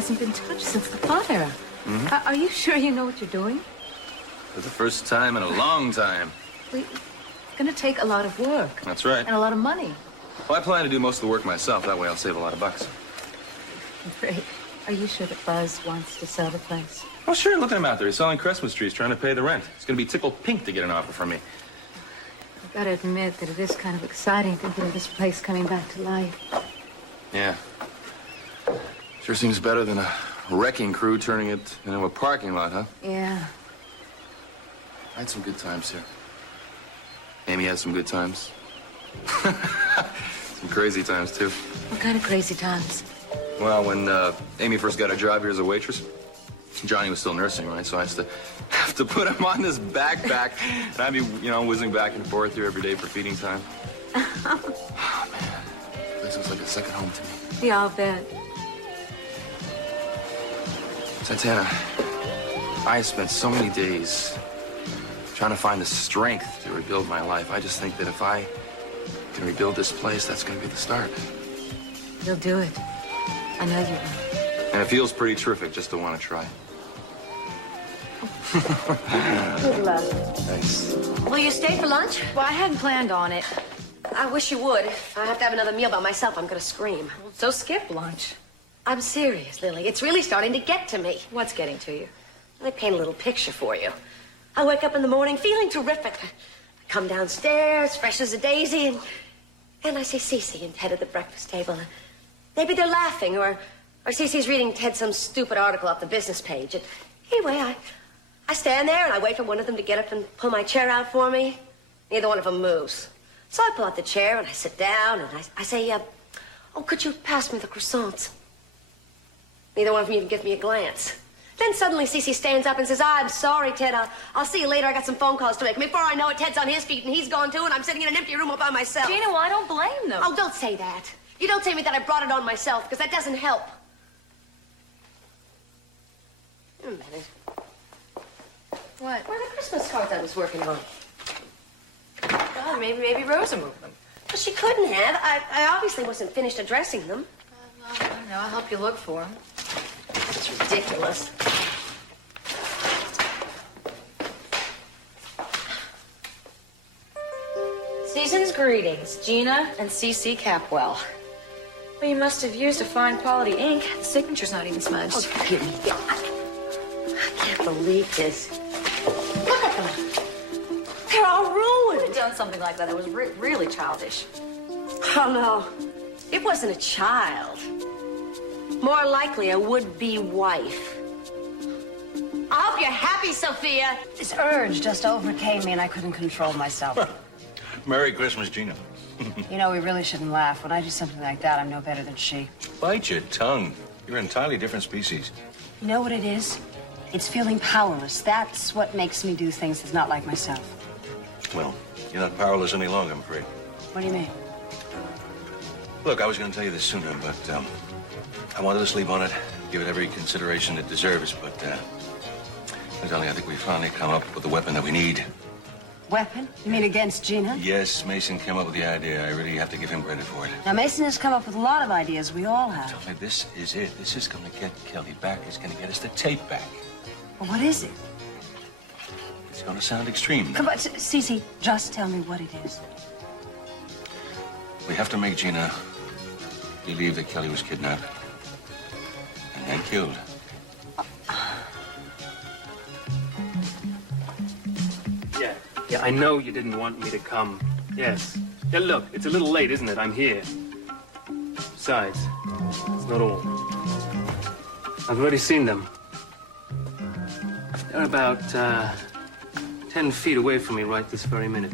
hasn't been touched since the fire. Are you sure you know what you're doing? For the first time in a long time. It's gonna take a lot of work. That's right. And a lot of money. Well, I plan to do most of the work myself. That way I'll save a lot of bucks. Great. Are you sure that Buzz wants to sell the place? Oh, sure. Look at him out there. He's selling Christmas trees, trying to pay the rent. He's going to be tickled pink to get an offer from me. I've got to admit that it is kind of exciting thinking of this place coming back to life. Yeah. Sure seems better than a wrecking crew turning it into a parking lot, huh? Yeah. I had some good times here. Amy had some good times. Some crazy times, too. What kind of crazy times? Well, when Amy first got a job here as a waitress, Johnny was still nursing, right? So I used to have to put him on this backpack, and I'd be, whizzing back and forth here every day for feeding time. Oh, man. The place was like a second home to me. Yeah, I'll bet. Santana, I spent so many days trying to find the strength to rebuild my life. I just think that if I can rebuild this place, that's going to be the start. You'll do it. I know you will. And it feels pretty terrific just to want to try. Good luck. Thanks. Will you stay for lunch? Well, I hadn't planned on it. I wish you would. If I have to have another meal by myself, I'm gonna scream. Well, so skip lunch. I'm serious, Lily. It's really starting to get to me. What's getting to you? Let me paint a little picture for you. I wake up in the morning feeling terrific. I come downstairs, fresh as a daisy, and I see Cece and Ted at the breakfast table. Maybe they're laughing, or Cece's reading Ted some stupid article off the business page. And anyway, I stand there and I wait for one of them to get up and pull my chair out for me. Neither one of them moves. So I pull out the chair and I sit down and I say, oh, could you pass me the croissants? Neither one of them even gives me a glance. Then suddenly Cece stands up and says, I'm sorry, Ted. I'll see you later. I got some phone calls to make. Before I know it, Ted's on his feet and he's gone too, and I'm sitting in an empty room all by myself. Gina, well, I don't blame them. Oh, don't say that. You don't say to me that I brought it on myself, because that doesn't help. A minute. What? Where are the Christmas cards I was working on? God, maybe Rosa moved them. Well, she couldn't have. I obviously wasn't finished addressing them. Well, I don't know. I'll help you look for them. It's ridiculous. Season's greetings, Gina and C.C. Capwell. Well, you must have used a fine quality ink. The signature's not even smudged. Oh, dear me. I can't believe this. Look at them. They're all I would ruined. have done something like that. It was really childish. Oh, no. It wasn't a child. More likely a would-be wife. I hope you're happy, Sophia. This urge just overcame me and I couldn't control myself. Merry Christmas, Gina. You know, we really shouldn't laugh. When I do something like that, I'm no better than she. Bite your tongue. You're an entirely different species. You know what it is? It's feeling powerless. That's what makes me do things that's not like myself. Well, you're not powerless any longer, I'm afraid. What do you mean? Look, I was going to tell you this sooner, but I wanted to sleep on it, give it every consideration it deserves, but darling, I think we finally come up with the weapon that we need. Weapon? You mean against Gina? Yes, Mason came up with the idea. I really have to give him credit for it. Now, Mason has come up with a lot of ideas. We all have. Tell me, this is it. This is going to get Kelly back. It's going to get us the tape back. Well, what is it? It's going to sound extreme. Come on, Cece, just tell me what it is. We have to make Gina believe that Kelly was kidnapped and then killed. Yeah, I know you didn't want me to come. Yes. Yeah, look, it's a little late, isn't it? I'm here. Besides, it's not all. I've already seen them. They're about 10 feet away from me right this very minute.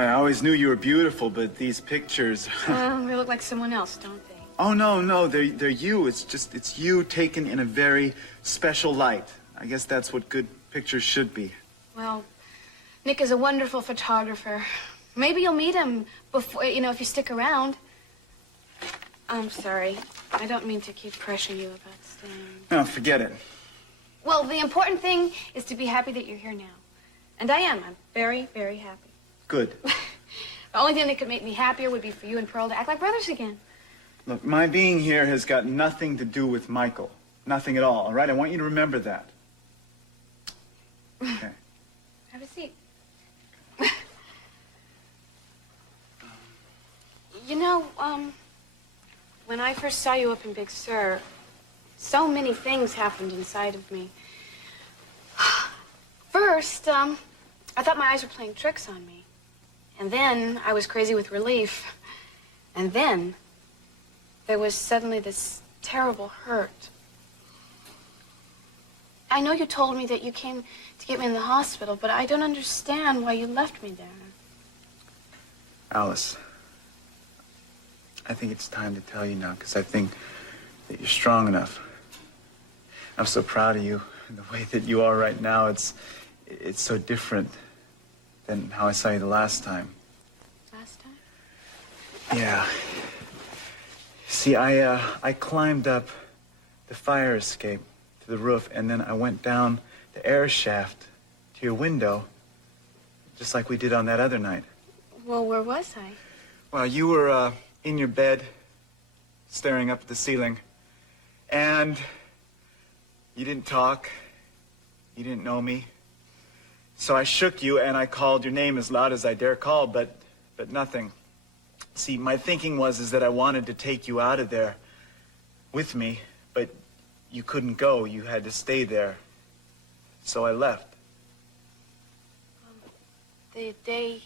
I always knew you were beautiful, but these pictures... They look like someone else, don't they? Oh, no, they're you. It's you taken in a very special light. I guess that's what good pictures should be. Well, Nick is a wonderful photographer. Maybe you'll meet him before, if you stick around. I'm sorry. I don't mean to keep pressuring you about staying. No, forget it. Well, the important thing is to be happy that you're here now. And I am. I'm very, very happy. Good. The only thing that could make me happier would be for you and Pearl to act like brothers again. Look, my being here has got nothing to do with Michael. Nothing at all right? I want you to remember that. Okay. Have a seat. When I first saw you up in Big Sur, so many things happened inside of me. First, I thought my eyes were playing tricks on me. And then I was crazy with relief. And then there was suddenly this terrible hurt. I know you told me that you came to get me in the hospital, but I don't understand why you left me there. Alice, I think it's time to tell you now, because I think that you're strong enough. I'm so proud of you. And the way that you are right now, it's so different than how I saw you the last time. Last time? Yeah. See, I climbed up the fire escape to the roof, and then I went down the air shaft to your window, just like we did on that other night. Well, where was I? Well, you were in your bed, staring up at the ceiling, and you didn't talk. You didn't know me. So I shook you, and I called your name as loud as I dare call, but nothing. See, my thinking was that I wanted to take you out of there with me, but you couldn't go. You had to stay there. So I left. The day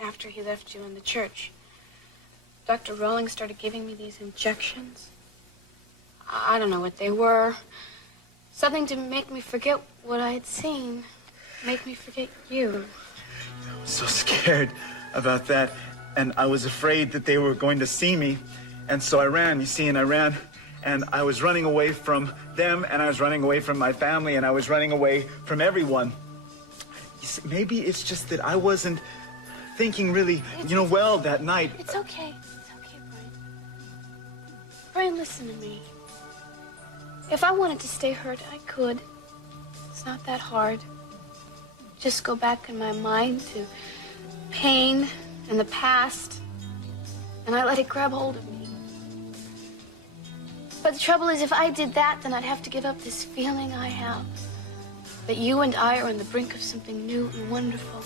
after he left you in the church, Dr. Rowling started giving me these injections. I don't know what they were. Something to make me forget what I had seen. Make me forget you. I was so scared about that, and I was afraid that they were going to see me. And so I ran, you see, and I was running away from them, and I was running away from my family, and I was running away from everyone. You see, maybe it's just that I wasn't thinking really, well that night. It's okay. It's okay, Brian. Brian, listen to me. If I wanted to stay hurt, I could. It's not that hard. Just go back in my mind to pain and the past, and I let it grab hold of me. But the trouble is, if I did that, then I'd have to give up this feeling I have, that you and I are on the brink of something new and wonderful.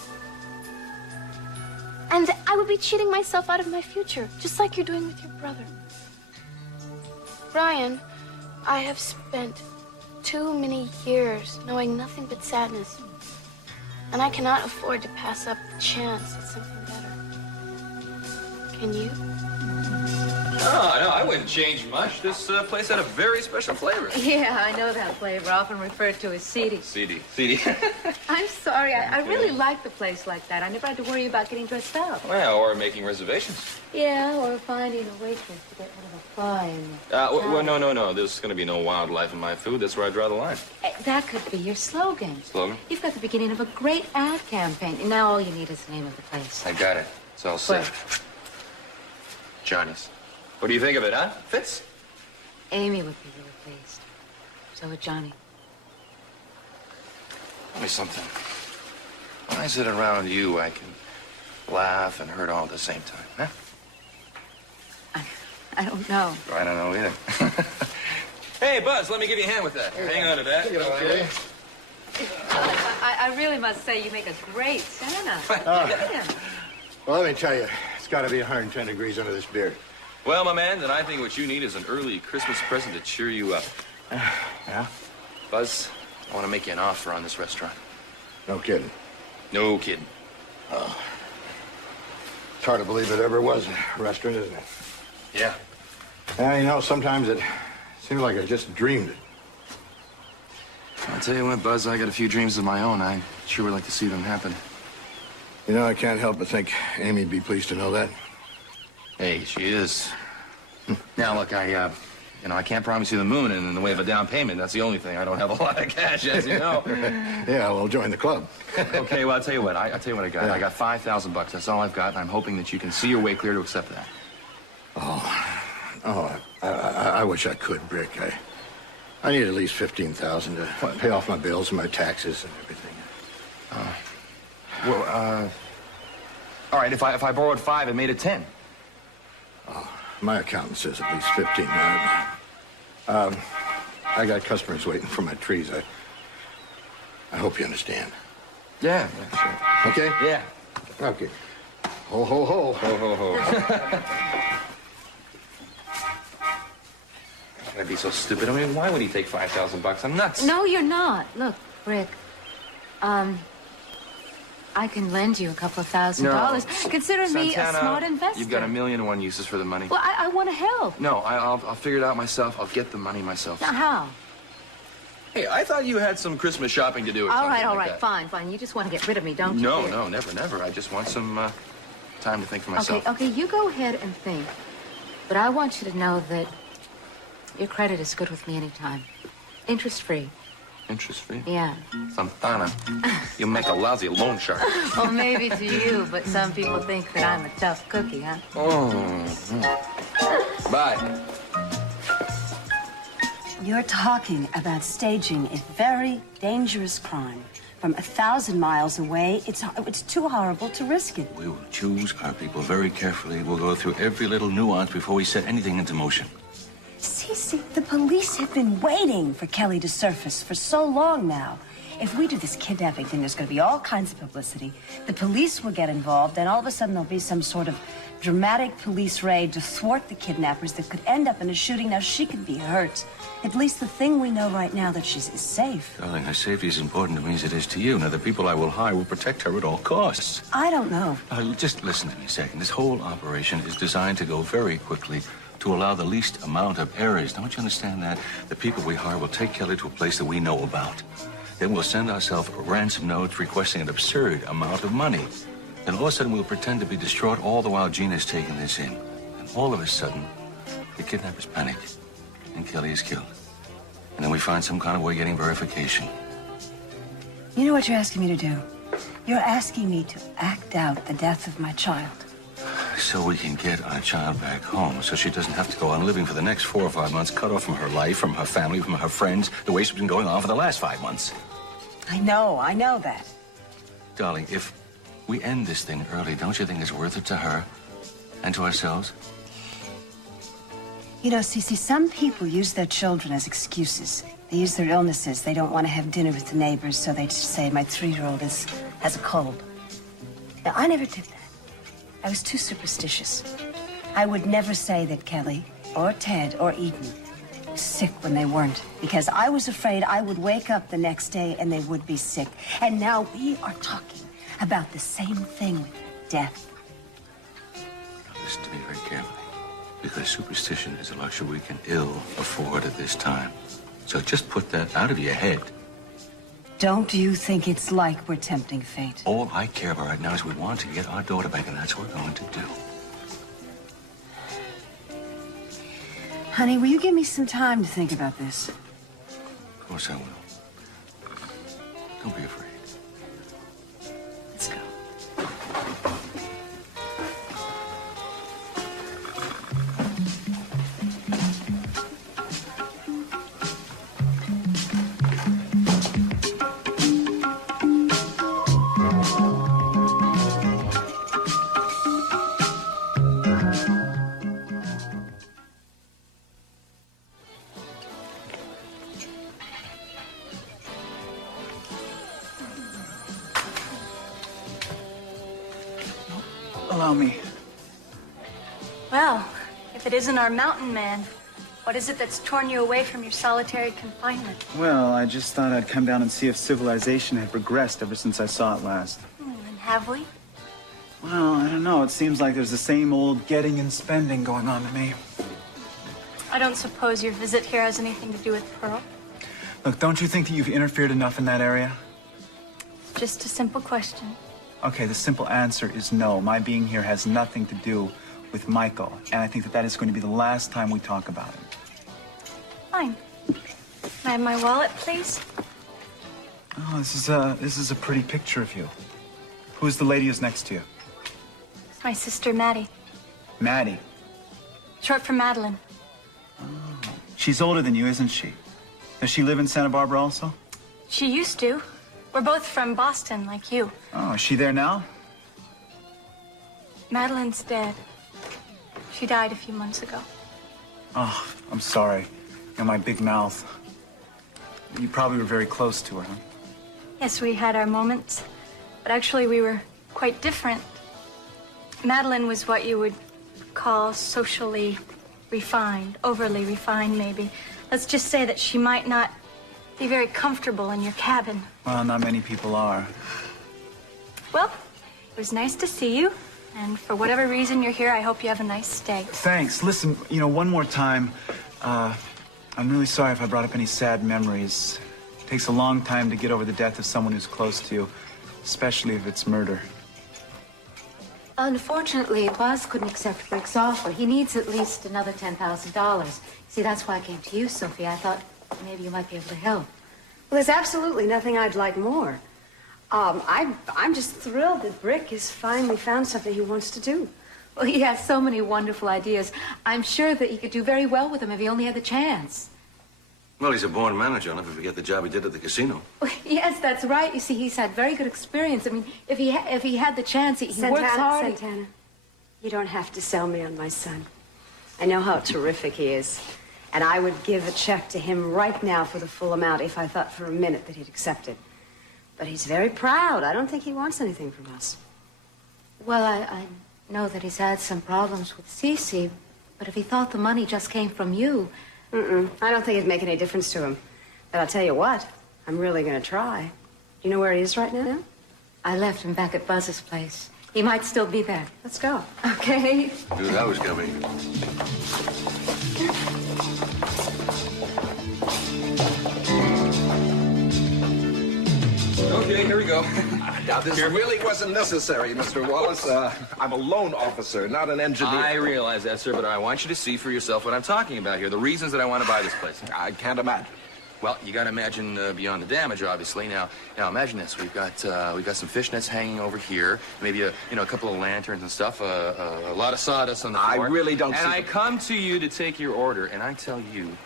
And I would be cheating myself out of my future, just like you're doing with your brother. Brian, I have spent too many years knowing nothing but sadness. And I cannot afford to pass up the chance at something better. Can you? No, I wouldn't change much. This place had a very special flavor. Yeah, I know that flavor, often referred to as seedy. Seedy. I'm sorry. I really like the place like that. I never had to worry about getting dressed up. Well, or making reservations. Yeah, or finding a waitress to get rid of a fly in Well, no. There's going to be no wildlife in my food. That's where I draw the line. That could be your slogan. Slogan? You've got the beginning of a great ad campaign. And now all you need is the name of the place. I got it. It's all set. Where? Johnny's. What do you think of it, huh? Fits? Amy would be really pleased. So would Johnny. Tell me something. Why is it around you I can laugh and hurt all at the same time, huh? I don't know. I don't know either. Hey, Buzz, let me give you a hand with that. Hang on to that. Okay. I really must say you make a great Santa. Look at him. Well, let me tell you, it's got to be 110 degrees under this beard. Well, my man, then I think what you need is an early Christmas present to cheer you up. Yeah? Buzz, I want to make you an offer on this restaurant. No kidding. No kidding. Oh. It's hard to believe it ever was a restaurant, isn't it? Yeah. Yeah, sometimes it seems like I just dreamed it. I'll tell you what, Buzz, I got a few dreams of my own. I sure would like to see them happen. You know, I can't help but think Amy'd be pleased to know that. Hey, she is. Now, look, I can't promise you the moon in the way of a down payment. That's the only thing. I don't have a lot of cash, as you know. Yeah, well, join the club. Okay, well, I'll tell you what. I'll tell you what I got. Yeah. I got $5,000. That's all I've got, and I'm hoping that you can see your way clear to accept that. I wish I could, Brick. I need at least $15,000 to pay off my bills and my taxes and everything. All right, if I borrowed 5 and made it 10. My accountant says at least 15. I got customers waiting for my trees. I hope you understand. Yeah, sure. Okay? Yeah. Okay. Ho, ho, ho. Ho, ho, ho. I'd be so stupid. I mean, why would he take $5,000? I'm nuts. No, you're not. Look, Rick, I can lend you a couple of $1,000. Consider me a Santana, smart investor. You've got 1,000,001 uses for the money. Well, I want to help. No, I'll figure it out myself. I'll get the money myself. Now, how? Hey, I thought you had some Christmas shopping to do or All something right, like that. fine. You just want to get rid of me, don't you? No, dear? no, never. I just want some time to think for myself. Okay, you go ahead and think. But I want you to know that your credit is good with me anytime. Interest-free. Interest-free? Yeah. Santana, you make a lousy loan shark. Well, maybe to you, but some people think that I'm a tough cookie, huh? Bye. You're talking about staging a very dangerous crime. From 1,000 miles away, it's too horrible to risk it. We will choose our people very carefully. We'll go through every little nuance before we set anything into motion. Cece, the police have been waiting for Kelly to surface for so long now. If we do this kidnapping thing, there's going to be all kinds of publicity. The police will get involved, and all of a sudden there'll be some sort of dramatic police raid to thwart the kidnappers that could end up in a shooting. Now, she could be hurt. At least the thing we know right now that she's is safe. Darling, her safety is important to me as it is to you. Now, the people I will hire will protect her at all costs. I don't know. Just listen to me a second. This whole operation is designed to go very quickly to allow the least amount of errors. Don't you understand that? The people we hire will take Kelly to a place that we know about. Then we'll send ourselves ransom notes requesting an absurd amount of money. Then all of a sudden we'll pretend to be distraught all the while Gina's taking this in. And all of a sudden, the kidnappers panic and Kelly is killed. And then we find some kind of way getting verification. You know what you're asking me to do? You're asking me to act out the death of my child. So we can get our child back home, so she doesn't have to go on living for the next 4 or 5 months, cut off from her life, from her family, from her friends, the way she's been going on for the last 5 months. I know that. Darling, if we end this thing early, don't you think it's worth it to her and to ourselves? You know, Cece, some people use their children as excuses. They use their illnesses. They don't want to have dinner with the neighbors, so they just say, my 3-year-old has a cold. Now, I never did that. I was too superstitious. I would never say that Kelly or Ted or Eden was sick when they weren't, because I was afraid I would wake up the next day and they would be sick. And now we are talking about the same thing, death. Now listen to me very carefully, because superstition is a luxury we can ill afford at this time. So just put that out of your head. Don't you think it's like we're tempting fate? All I care about right now is we want to get our daughter back, and that's what we're going to do. Honey, will you give me some time to think about this? Of course I will. Don't be afraid. Let's go. Allow me. Well, if it isn't our mountain man, what is it that's torn you away from your solitary confinement? Well, I just thought I'd come down and see if civilization had progressed ever since I saw it last. And have we? Well, I don't know. It seems like there's the same old getting and spending going on to me. I don't suppose your visit here has anything to do with Pearl? Look, don't you think that you've interfered enough in that area? Just a simple question. Okay, the simple answer is no. My being here has nothing to do with Michael, and I think that is going to be the last time we talk about it. Fine. Can I have my wallet, please? Oh, this is a pretty picture of you. Who's the lady who's next to you? It's my sister, Maddie. Maddie. Short for Madeline. She's older than you, isn't she? Does she live in Santa Barbara also? She used to. We're both from Boston, like you. Oh, is she there now? Madeline's dead. She died a few months ago. Oh, I'm sorry. You know, my big mouth. You probably were very close to her, huh? Yes, we had our moments, but actually we were quite different. Madeline was what you would call socially refined, overly refined, maybe. Let's just say that she might not be very comfortable in your cabin. Well, not many people are. Well, it was nice to see you, and for whatever reason you're here, I hope you have a nice stay. Thanks. Listen, you know, one more time, I'm really sorry if I brought up any sad memories. It takes a long time to get over the death of someone who's close to you, especially if it's murder. Unfortunately, Buzz couldn't accept Rick's offer. He needs at least another $10,000. See, that's why I came to you, Sophie. I thought maybe you might be able to help. Well, there's absolutely nothing I'd like more. I'm just thrilled that Brick has finally found something he wants to do. Well, he has so many wonderful ideas. I'm sure that he could do very well with them if he only had the chance. Well, he's a born manager. I'll never forget the job he did at the casino. Well, yes, that's right. You see, he's had very good experience. I mean, if he had the chance, he works hard. Santana, you don't have to sell me on my son. I know how terrific he is. And I would give a check to him right now for the full amount if I thought for a minute that he'd accept it. But he's very proud. I don't think he wants anything from us. Well, I know that he's had some problems with Cece, but if he thought the money just came from you... I don't think it'd make any difference to him. But I'll tell you what, I'm really going to try. Do you know where he is right now? I left him back at Buzz's place. He might still be there. Let's go. Okay. Knew that was coming. Okay, here we go. Now, this really wasn't necessary, Mr. Wallace. I'm a loan officer, not an engineer. I realize that, sir, but I want you to see for yourself what I'm talking about here, the reasons that I want to buy this place. I can't imagine. Well, you got to imagine beyond the damage, obviously. Now, imagine this: we've got some fishnets hanging over here, maybe a couple of lanterns and stuff, a lot of sawdust on the floor. I really don't see. And I come to you to take your order, and I tell you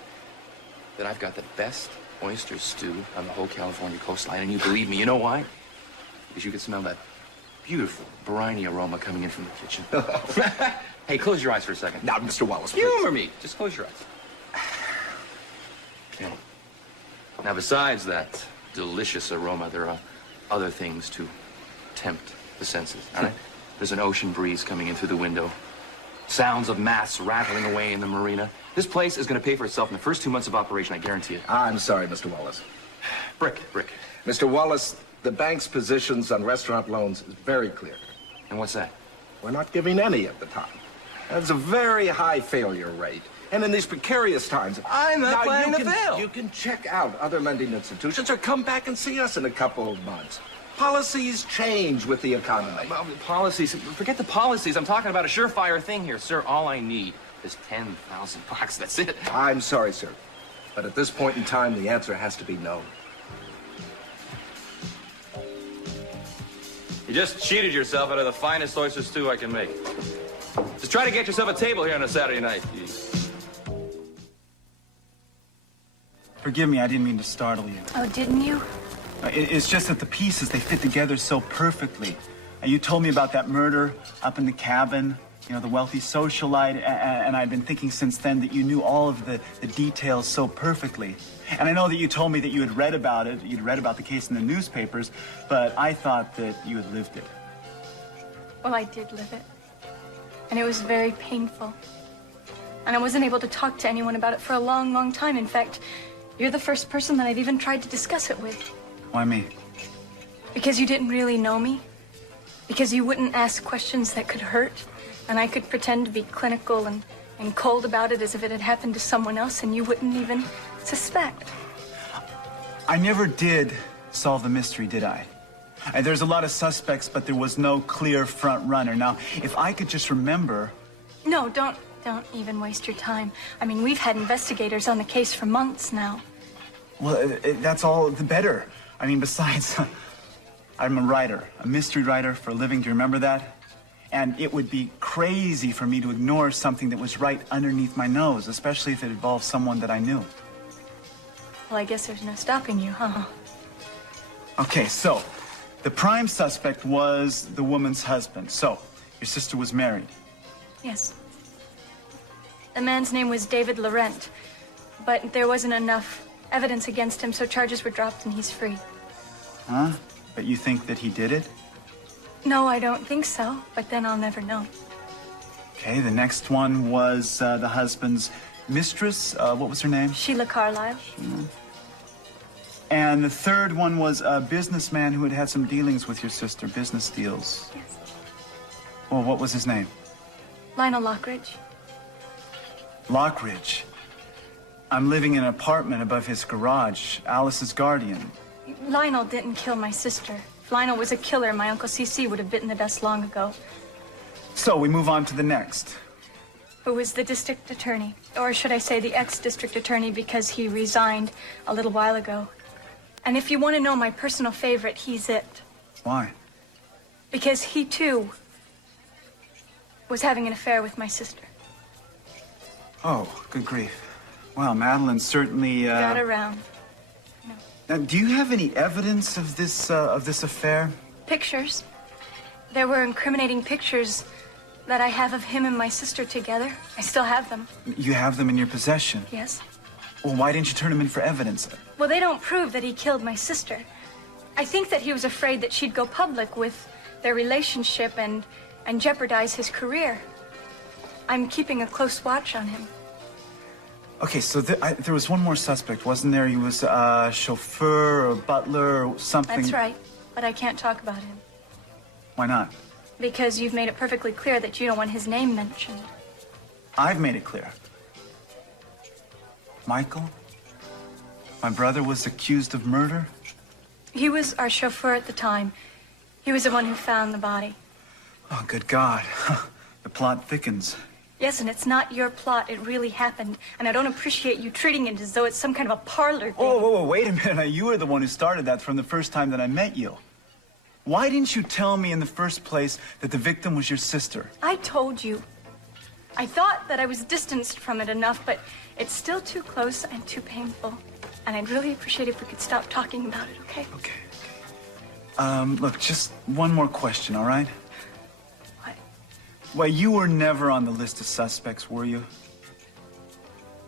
that I've got the best oyster stew on the whole California coastline, and you believe me. You know why? Because you can smell that beautiful briny aroma coming in from the kitchen. Hey, close your eyes for a second. Now, Mr. Wallace, please. Humor me. Just close your eyes. Okay. Now, besides that delicious aroma, there are other things to tempt the senses, all right? There's an ocean breeze coming in through the window. Sounds of masts rattling away in the marina. This place is going to pay for itself in the first 2 months of operation, I guarantee it. I'm sorry, Mr. Wallace. Brick. Mr. Wallace, the bank's positions on restaurant loans is very clear. And what's that? We're not giving any at the time. There's a very high failure rate. And in these precarious times... I'm not planning to fail. You can check out other lending institutions or come back and see us in a couple of months. Policies change with the economy. Well, policies, forget the policies. I'm talking about a surefire thing here, sir. All I need is $10,000. That's it. I'm sorry, sir. But at this point in time, the answer has to be no. You just cheated yourself out of the finest oyster stew I can make. Just try to get yourself a table here on a Saturday night. Forgive me, I didn't mean to startle you. Oh, didn't you? It's just that the pieces, they fit together so perfectly. And you told me about that murder up in the cabin, you know, the wealthy socialite, and I've been thinking since then that you knew all of the details so perfectly. And I know that you told me that you had read about it, you'd read about the case in the newspapers, but I thought that you had lived it. Well, I did live it. And it was very painful. And I wasn't able to talk to anyone about it for a long, long time. In fact, you're the first person that I've even tried to discuss it with. Why me? Because you didn't really know me. Because you wouldn't ask questions that could hurt. And I could pretend to be clinical and cold about it as if it had happened to someone else, and you wouldn't even suspect. I never did solve the mystery, did I? And there's a lot of suspects, but there was no clear front runner. Now, if I could just remember... No, don't even waste your time. I mean, we've had investigators on the case for months now. Well, that's all the better. I mean, besides, I'm a writer, a mystery writer for a living. Do you remember that? And it would be crazy for me to ignore something that was right underneath my nose, especially if it involved someone that I knew. Well, I guess there's no stopping you, huh? Okay, so the prime suspect was the woman's husband. So your sister was married. Yes. The man's name was David Laurent, but there wasn't enough evidence against him, so charges were dropped and he's free. Huh? But you think that he did it? No, I don't think so, but then I'll never know. Okay, the next one was the husband's mistress. What was her name? Sheila Carlisle. And the third one was a businessman who had had some dealings with your sister, business deals. Yes. Well, what was his name? Lionel Lockridge. Lockridge. I'm living in an apartment above his garage. Alice's guardian. Lionel didn't kill my sister. If Lionel was a killer, my Uncle C.C. would have bitten the dust long ago. So we move on to the next. Who was the district attorney? Or should I say the ex-district attorney, because he resigned a little while ago. And if you want to know my personal favorite, he's it. Why? Because he, too, was having an affair with my sister. Oh, good grief. Well, Madeline certainly, Got around. Now, do you have any evidence of this affair? Pictures. There were incriminating pictures that I have of him and my sister together. I still have them. You have them in your possession? Yes. Well, why didn't you turn them in for evidence? Well, they don't prove that he killed my sister. I think that he was afraid that she'd go public with their relationship and jeopardize his career. I'm keeping a close watch on him. Okay, so there was one more suspect, wasn't there? He was a chauffeur or butler or something. That's right, but I can't talk about him. Why not? Because you've made it perfectly clear that you don't want his name mentioned. I've made it clear. Michael? My brother was accused of murder? He was our chauffeur at the time. He was the one who found the body. Oh, good God. The plot thickens. Yes, and it's not your plot. It really happened. And I don't appreciate you treating it as though it's some kind of a parlor thing. Oh, whoa, wait a minute. Now, you were the one who started that from the first time that I met you. Why didn't you tell me in the first place that the victim was your sister? I told you. I thought that I was distanced from it enough, but it's still too close and too painful. And I'd really appreciate it if we could stop talking about it, okay? Okay. Look, just one more question, all right? What? Well, you were never on the list of suspects, were you?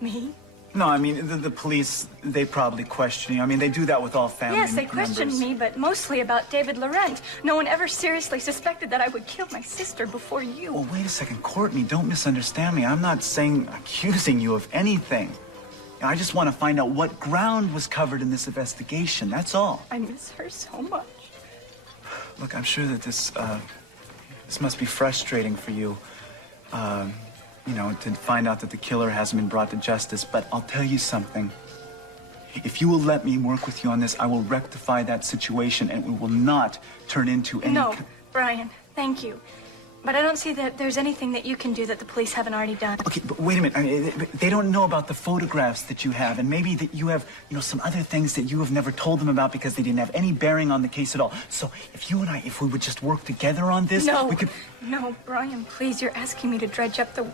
Me? No, I mean, the police, they probably question you. I mean, they do that with all family Yes, they members. questioned me, but mostly about David Laurent. No one ever seriously suspected that I would kill my sister before you. Well, wait a second, Courtney, don't misunderstand me. I'm not accusing you of anything. I just want to find out what ground was covered in this investigation, that's all. I miss her so much. Look, I'm sure that this must be frustrating for you, you know, to find out that the killer hasn't been brought to justice, but I'll tell you something. If you will let me work with you on this, I will rectify that situation and it will not turn into any... No, Brian, thank you. But I don't see that there's anything that you can do that the police haven't already done. Okay, but wait a minute. I mean, they don't know about the photographs that you have, and maybe that you have, you know, some other things that you have never told them about because they didn't have any bearing on the case at all. So if you and I, if we would just work together on this, No, we could... No, Brian, please, you're asking me to dredge up the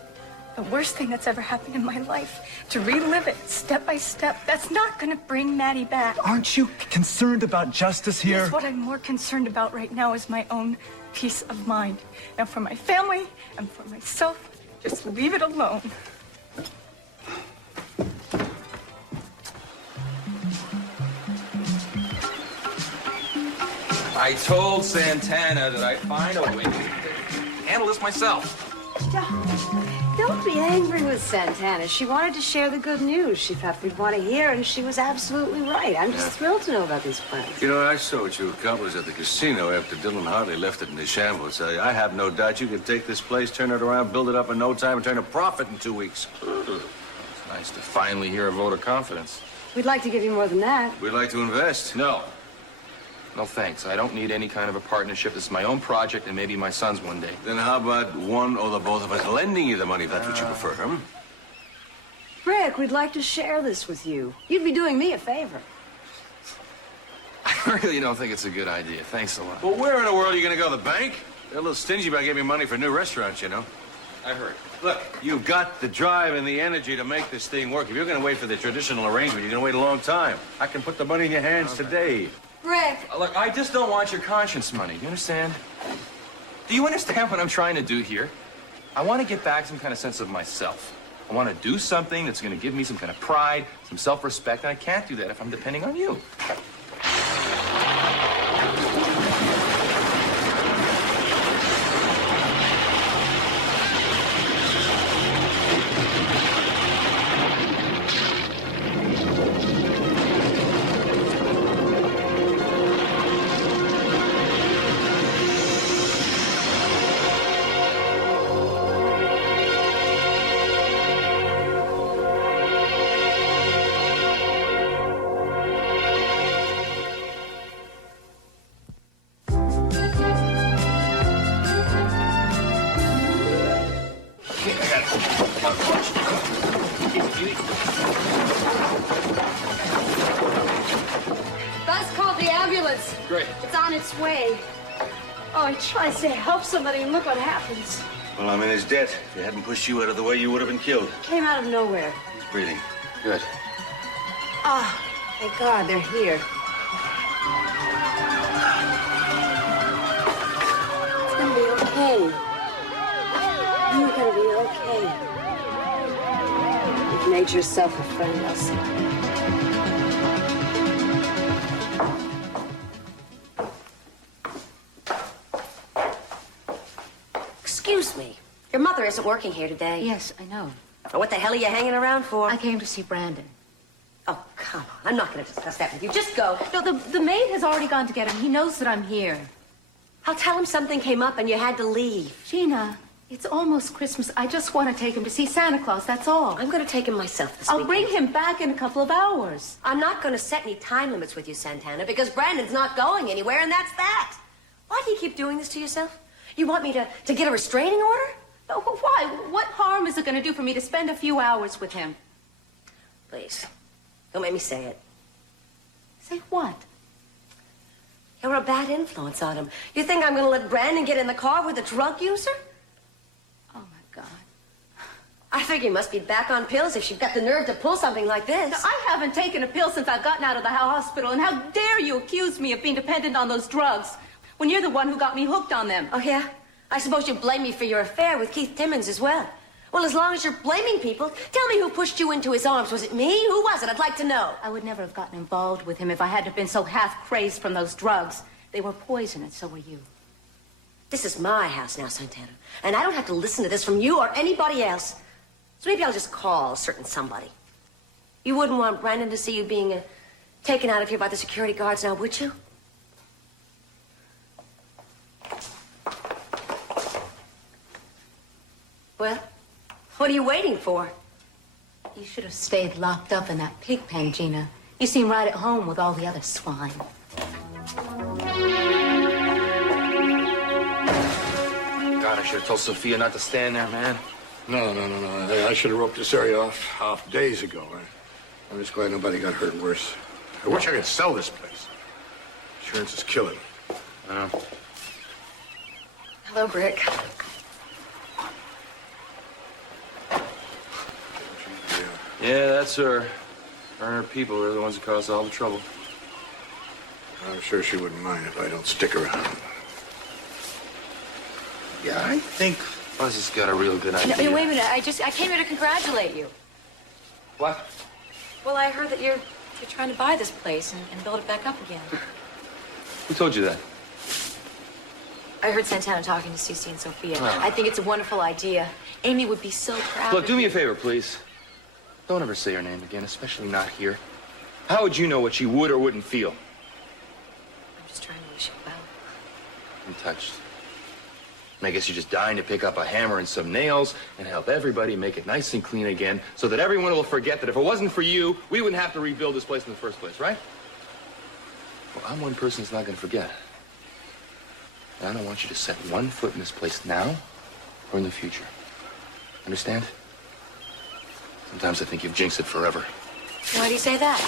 worst thing that's ever happened in my life, to relive it step by step. That's not going to bring Maddie back. Aren't you concerned about justice here? Yes, what I'm more concerned about right now is my own peace of mind. And for my family and for myself, just leave it alone. I told Santana that I'd find a way to handle this myself. Don't be angry with Santana. She wanted to share the good news. She thought we'd want to hear, and she was absolutely right. I'm just thrilled to know about these plans. You know, I saw what you accomplished at the casino after Dylan Hartley left it in the shambles. I have no doubt you could take this place, turn it around, build it up in no time, and turn a profit in 2 weeks. It's nice to finally hear a vote of confidence. We'd like to give you more than that. We'd like to invest. No. No thanks. I don't need any kind of a partnership. This is my own project and maybe my son's one day. Then how about one or the both of us lending you the money, if that's what you prefer, huh? Rick, we'd like to share this with you. You'd be doing me a favor. I really don't think it's a good idea. Thanks a lot. Well, where in the world are you going to go? The bank? They're a little stingy about giving me money for new restaurants, you know. I heard. Look, you've got the drive and the energy to make this thing work. If you're going to wait for the traditional arrangement, you're going to wait a long time. I can put the money in your hands today. Rick! Look, I just don't want your conscience money. You understand? Do you understand what I'm trying to do here? I want to get back some kind of sense of myself. I want to do something that's going to give me some kind of pride, some self-respect, and I can't do that if I'm depending on you. Buzz called the ambulance. Great. It's on its way. Oh, he tries to help somebody and look what happens. Well, I'm in his debt. If he hadn't pushed you out of the way, you would have been killed. Came out of nowhere. He's breathing. Good. Ah, thank God they're here. It's gonna be okay. You're gonna be okay. You've made yourself a friend, Elsie. Excuse me. Your mother isn't working here today. Yes, I know. What the hell are you hanging around for? I came to see Brandon. Oh, come on. I'm not going to discuss that with you. Just go. No, the maid has already gone to get him. He knows that I'm here. I'll tell him something came up and you had to leave. Gina, it's almost Christmas. I just want to take him to see Santa Claus, that's all. I'm going to take him myself this I'll weekend. bring him back in a couple of hours. I'm not going to set any time limits with you, Santana, because Brandon's not going anywhere, and that's that. Why do you keep doing this to yourself? You want me to get a restraining order? No, why? What harm is it going to do for me to spend a few hours with him? Please, don't make me say it. Say what? You're a bad influence on him. You think I'm going to let Brandon get in the car with a drug user? Oh, my God. I figure you must be back on pills if you've got the nerve to pull something like this. Now, I haven't taken a pill since I've gotten out of the hospital, and how dare you accuse me of being dependent on those drugs when you're the one who got me hooked on them? Oh, yeah? I suppose you blame me for your affair with Keith Timmons as well. Well, as long as you're blaming people, tell me who pushed you into his arms. Was it me? Who was it? I'd like to know. I would never have gotten involved with him if I hadn't have been so half-crazed from those drugs. They were poison, and so were you. This is my house now, Santana, and I don't have to listen to this from you or anybody else. So maybe I'll just call a certain somebody. You wouldn't want Brandon to see you being taken out of here by the security guards now, would you? Well, what are you waiting for? You should have stayed locked up in that pig pen, Gina. You seem right at home with all the other swine. God, I should have told Sophia not to stand there, man. No. I should have roped this area off days ago. I'm just glad nobody got hurt worse. I wish I could sell this place. Insurance is killing. I know. Hello, Brick. Yeah, that's her. Her and her people are the ones that caused all the trouble. I'm sure she wouldn't mind if I don't stick around. Yeah, I think Buzz has got a real good idea. No, wait a minute. I came here to congratulate you. What? Well, I heard that you're trying to buy this place and build it back up again. Who told you that? I heard Santana talking to Cece and Sophia. Oh. I think it's a wonderful idea. Amy would be so proud. Look, of do me you. a favor, please. Don't ever say her name again, especially not here. How would you know what she would or wouldn't feel? I'm just trying to wish you well. I'm touched. And I guess you're just dying to pick up a hammer and some nails and help everybody make it nice and clean again so that everyone will forget that if it wasn't for you, we wouldn't have to rebuild this place in the first place, right? Well, I'm one person that's not going to forget. And I don't want you to set one foot in this place now or in the future. Understand? Sometimes I think you've jinxed it forever. Why do you say that?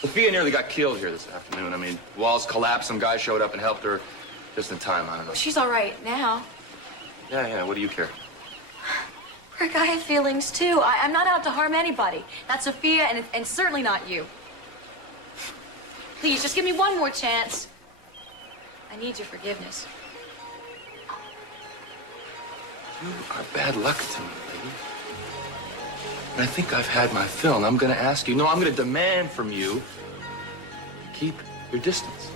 Sophia nearly got killed here this afternoon. I mean, walls collapsed, some guy showed up and helped her just in time. I don't know. She's all right now. Yeah, what do you care? Rick, I have feelings too. I'm not out to harm anybody. Not Sophia, and certainly not you. Please, just give me one more chance. I need your forgiveness. You are bad luck to me, lady. And I think I've had my fill, and I'm going to ask you, no, I'm going to demand from you, keep your distance.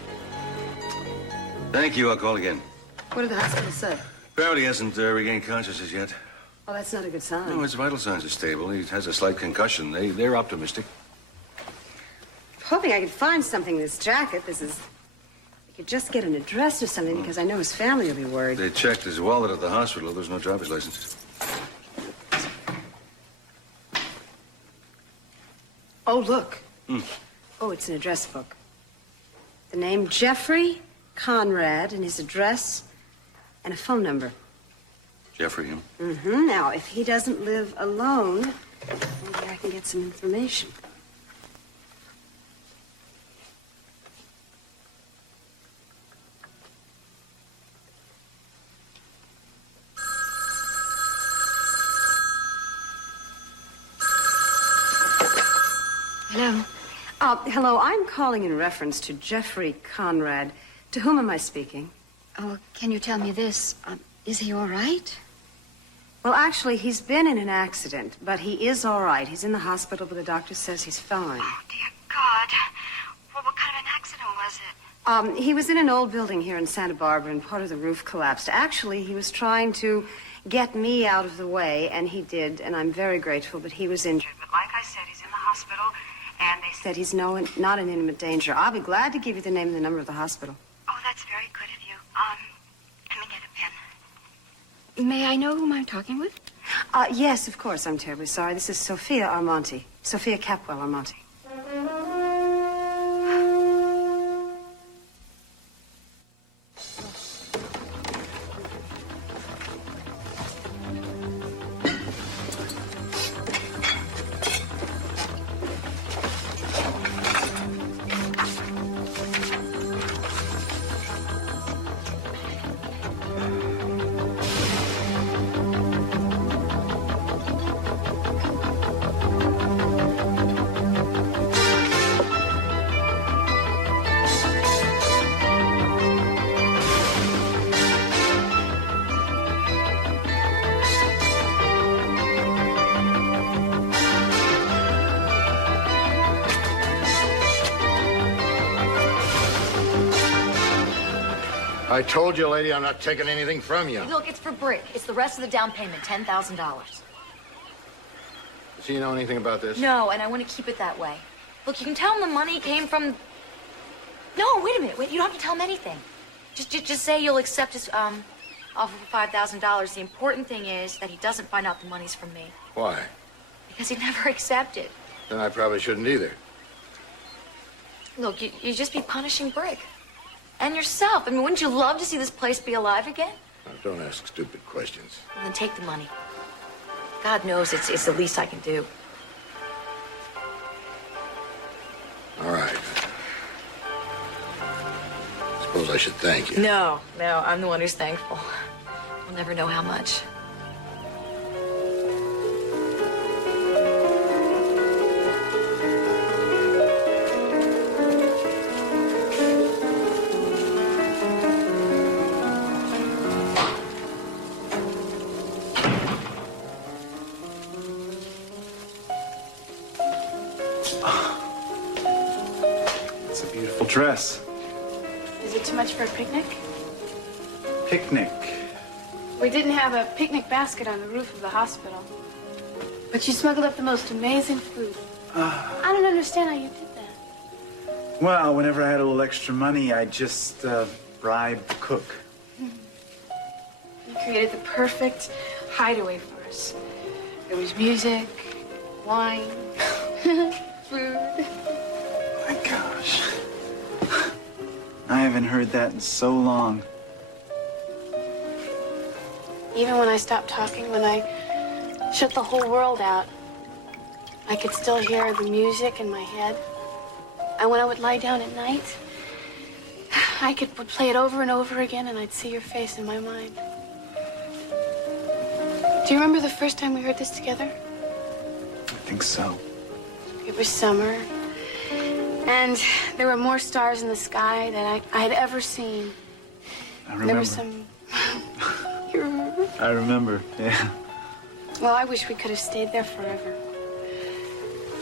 Thank you. I'll call again. What did the hospital say? Apparently he hasn't regained consciousness yet. Oh, that's not a good sign. No, his vital signs are stable. He has a slight concussion. They're optimistic. Hoping I could find something in this jacket. I could just get an address or something because I know his family will be worried. They checked his wallet at the hospital. There's no driver's license. Oh, look. Oh, it's an address book. The name Jeffrey Conrad and his address and a phone number. Jeffrey, him? Mm-hmm. Now, if he doesn't live alone, maybe I can get some information. Hello. Hello, I'm calling in reference to Jeffrey Conrad. To whom am I speaking? Oh, can you tell me this? Is he all right? Well, actually, he's been in an accident, but he is all right. He's in the hospital, but the doctor says he's fine. Oh, dear God. Well, what kind of an accident was it? He was in an old building here in Santa Barbara, and part of the roof collapsed. Actually, he was trying to get me out of the way, and he did, and I'm very grateful, but he was injured. But like I said, he's in the hospital, and they said he's not in imminent danger. I'll be glad to give you the name and the number of the hospital. Oh, that's very good of you. Let me get a pen. May I know whom I'm talking with? Yes, of course. I'm terribly sorry. This is Sophia Armonti. Sophia Capwell Armonti. I told you, lady, I'm not taking anything from you. Look, it's for Brick. It's the rest of the down payment, $10,000. Does he know anything about this? No, and I want to keep it that way. Look, you can tell him the money came from... No, wait a minute. Wait, you don't have to tell him anything. Just say you'll accept his offer for $5,000. The important thing is that he doesn't find out the money's from me. Why? Because he'd never accept it. Then I probably shouldn't either. Look, you just be punishing Brick. And yourself. I mean, wouldn't you love to see this place be alive again? Now, don't ask stupid questions. Well, then take the money. God knows it's the least I can do. All right. Suppose I should thank you. No, I'm the one who's thankful. We'll never know how much. It's a beautiful dress. Is it too much for a picnic? Picnic. We didn't have a picnic basket on the roof of the hospital. But you smuggled up the most amazing food. I don't understand how you did that. Well, whenever I had a little extra money, I just bribed the cook. You created the perfect hideaway for us. There was music, wine, food. My gosh. haven't heard that in so long. Even when I stopped talking, when I shut the whole world out, I could still hear the music in my head. And when I would lie down at night, would play it over and over again, and I'd see your face in my mind. Do you remember the first time we heard this together? I think so. It was summer, and there were more stars in the sky than I had ever seen. I remember. There was some... You remember? I remember, yeah. Well, I wish we could have stayed there forever.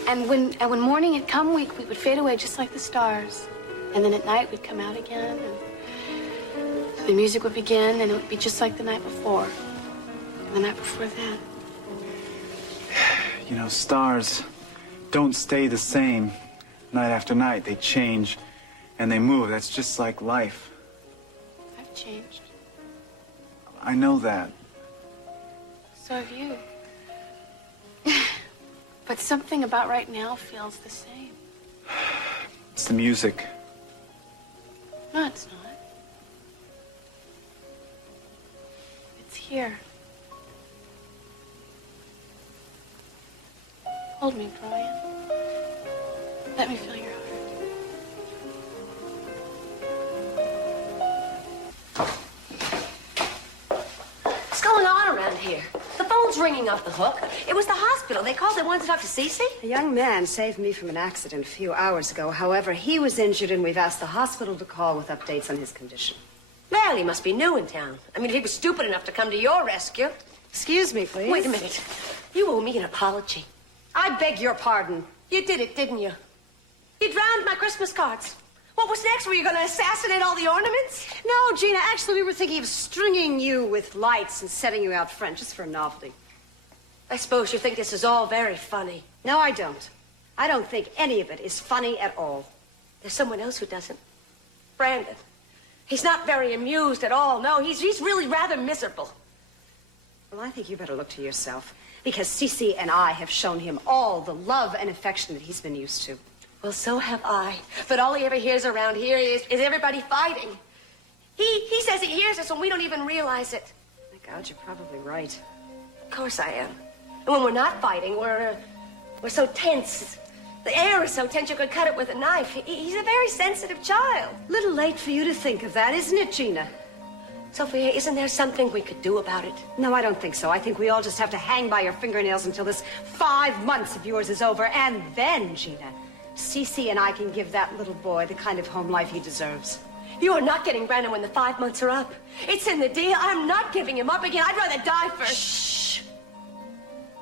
And when morning had come, we would fade away just like the stars. And then at night, we'd come out again, and the music would begin, and it would be just like the night before. And the night before that. You know, stars don't stay the same night after night. They change, and they move. That's just like life. I've changed. I know that. So have you. But something about right now feels the same. It's the music. No, it's not. It's here. Hold me, Brian. Let me feel your heart. What's going on around here? The phone's ringing off the hook. It was the hospital. They called. They wanted to talk to Cece. A young man saved me from an accident a few hours ago. However, he was injured, and we've asked the hospital to call with updates on his condition. Well, he must be new in town. I mean, if he was stupid enough to come to your rescue. Excuse me, please. Wait a minute. You owe me an apology. I beg your pardon. You did it, didn't you? You drowned my Christmas cards. What was next? Were you going to assassinate all the ornaments? No, Gina, actually, we were thinking of stringing you with lights and setting you out front just for a novelty. I suppose you think this is all very funny. No, I don't. I don't think any of it is funny at all. There's someone else who doesn't. Brandon. He's not very amused at all. No, he's really rather miserable. Well, I think you better look to yourself, because Cece and I have shown him all the love and affection that he's been used to. Well, so have I. But all he ever hears around here is everybody fighting. He says he hears us when we don't even realize it. My God, you're probably right. Of course I am. And when we're not fighting, we're so tense. The air is so tense you could cut it with a knife. He's a very sensitive child. Little late for you to think of that, isn't it, Gina? Sophia, isn't there something we could do about it? No, I don't think so. I think we all just have to hang by your fingernails until this 5 months of yours is over. And then, Gina, Cece and I can give that little boy the kind of home life he deserves. You are not getting Brandon when the 5 months are up. It's in the deal. I'm not giving him up again. I'd rather die first. Shh.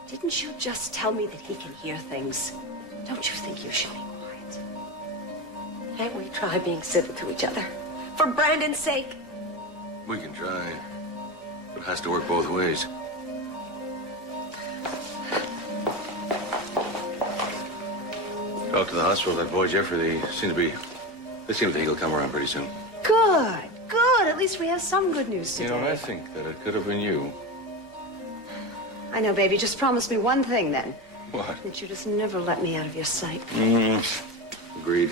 Didn't you just tell me that he can hear things? Don't you think you should be quiet? Can't we try being civil to each other? For Brandon's sake. We can try, but it has to work both ways. Talk to the hospital. That boy Jeffrey, they seem to think he'll come around pretty soon. Good, good. At least we have some good news today. You know, I think that it could have been you. I know, baby. Just promise me one thing, then. What? That you just never let me out of your sight. Agreed.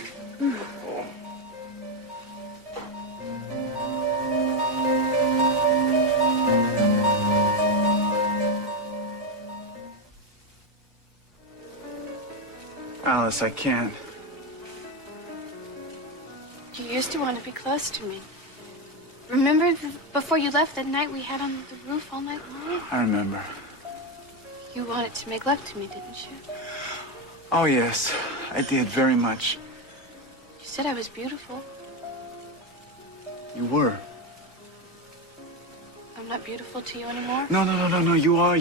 Alice, I can't. You used to want to be close to me. Remember before you left that night we had on the roof all night long? I remember. You wanted to make love to me, didn't you? Oh, yes. I did, very much. You said I was beautiful. You were. I'm not beautiful to you anymore? No, you are.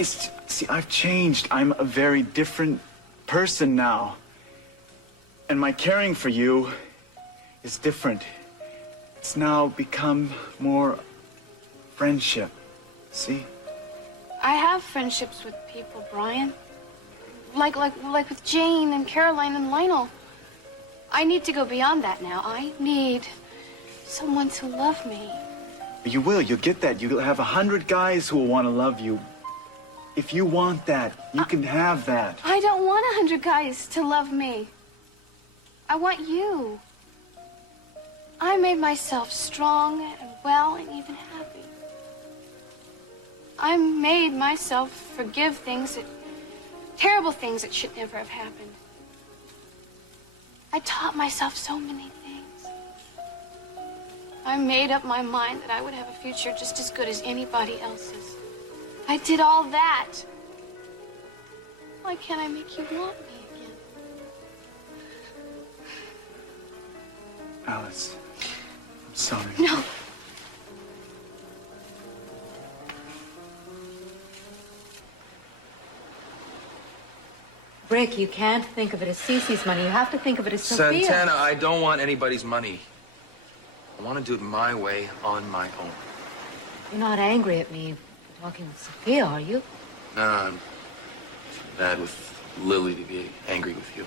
See, I've changed. I'm a very different person now. And my caring for you is different. It's now become more friendship. See? I have friendships with people, Brian. Like with Jane and Caroline and Lionel. I need to go beyond that now. I need someone to love me. You will. You'll get that. You'll have 100 guys who will want to love you. If you want that, you can have that. I don't want 100 guys to love me. I want you. I made myself strong and well and even happy. I made myself forgive terrible things that should never have happened. I taught myself so many things. I made up my mind that I would have a future just as good as anybody else's. I did all that. Why can't I make you want me again? Alice, I'm sorry. No. Rick, you can't think of it as Cece's money. You have to think of it as Sophia's. Santana, I don't want anybody's money. I want to do it my way, on my own. You're not angry at me for talking with Sophia, are you? No, I'm bad with Lily to be angry with you.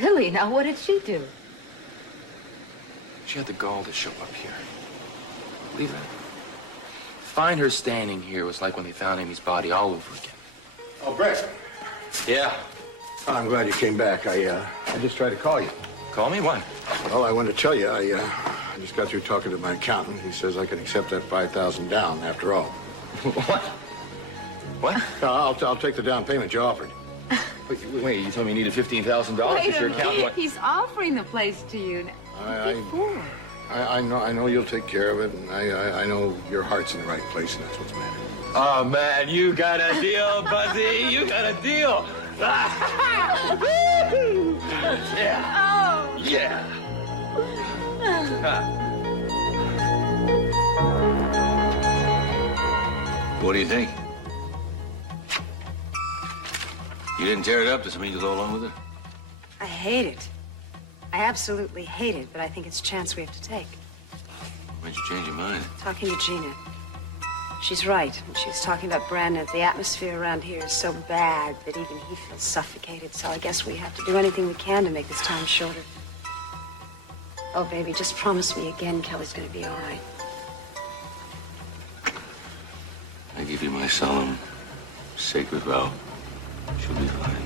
Really? Now, what did she do? She had the gall to show up here. Believe that? To find her standing here was like when they found Amy's body all over again. Oh, Brett. Yeah. Oh, I'm glad you came back. I just tried to call you. Call me? Why? Well, I wanted to tell you, I just got through talking to my accountant. He says I can accept that $5,000 down after all. What? What? No, I'll take the down payment you offered. Wait, you told me you needed $15,000. Your accountant. He's offering the place to you. I know you'll take care of it, and I know your heart's in the right place, and that's what's matter. Oh, man, you got a deal, Buzzy. You got a deal. Yeah. Oh. Yeah. What do you think? You didn't tear it up. Does it mean you'll go along with it? I hate it. I absolutely hate it, but I think it's a chance we have to take. Why'd you change your mind? Talking to Gina. She's right. When she was talking about Brandon, the atmosphere around here is so bad that even he feels suffocated. So I guess we have to do anything we can to make this time shorter. Oh, baby, just promise me again Kelly's gonna be all right. I give you my solemn, sacred vow. She'll be fine.